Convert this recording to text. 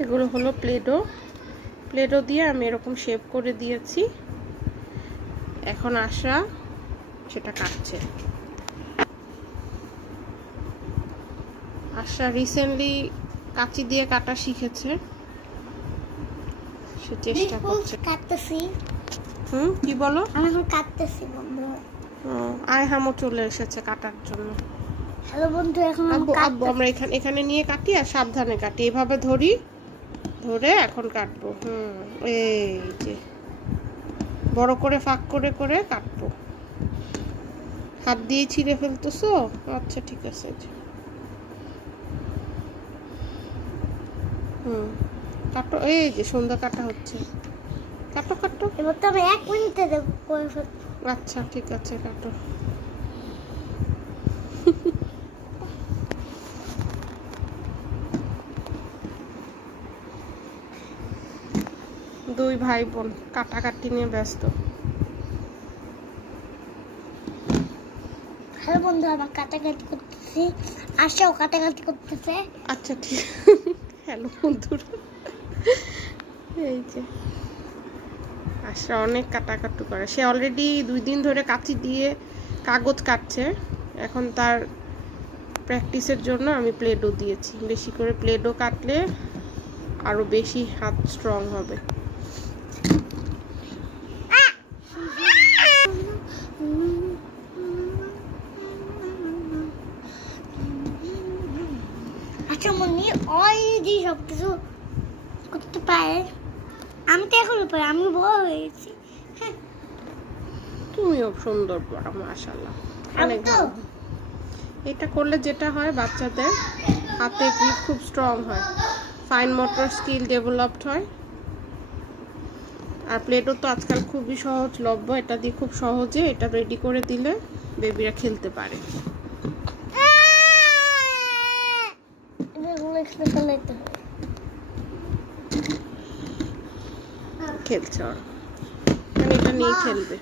এগুলো হলো Play-Doh. Play-Doh দিয়ে আমি এরকম শেপ করে দিয়েছি। এখন আশা সেটা কাটছে। আশা রিসেন্টলি কাঁচি দিয়ে কাটা শিখেছে, সে চেষ্টা করছে। কাটতেছি। কি বলো? আমি এখন কাটতেছি বন্ধু। আয়হামও চলে এসেছে কাটার জন্য। হ্যালো বন্ধু, এখন আব্বু আমরা এখানে নিয়ে কাটি আর সাবধানে কাটি, এভাবে ধরে এখন কাটবো। এই যে বড় করে ফাঁক করে করে কাটবো। হাত দিয়ে ছিঁড়ে ফেলতেছো? আচ্ছা ঠিক আছে। কাটো, এই যে সুন্দর কাটা হচ্ছে। কাটো কাটো। এবার তো আমি 1 মিনিটে করে ফেলবো। আচ্ছা ঠিক আছে, কাটো। দুই ভাই বোন কাটাকাটি নিয়ে ব্যস্ত। হ্যালো বন্ধু, আমার কাটাকাটি করতেছি, আশাও কাটাকাটি করতেছে। আচ্ছা ঠিক। হ্যালো বন্ধুরা, এই যে আশা অনেক কাটাকাটি করে। সে অলরেডি 2 দিন ধরে কাঁচি দিয়ে কাগজ কাটছে। এখন তার প্র্যাকটিসের জন্য আমি প্লেডো দিয়েছি। বেশি করে প্লেডো কাটলে আরো বেশি হাত স্ট্রং হবে। আচ্ছা মনি অলরেডি সবকিছু করতে পারে। আমি তো এখন পারি, আমি বড় হয়ে গেছি। তুমিও সুন্দর বড়, মাশাআল্লাহ, অনেক ভালো। এটা করলে যেটা হয়, বাচ্চাদের হাতে গ্রিপ খুব স্ট্রং হয়, ফাইন মোটর স্কিল ডেভেলপড হয়। আর প্লেডো তো আজকাল খুবই সহজলভ্য, এটা দিয়ে খুব সহজে এটা রেডি করে দিলে বেবিরা খেলতে পারে। খেলছে ওরা, এটা নিয়ে খেলবে।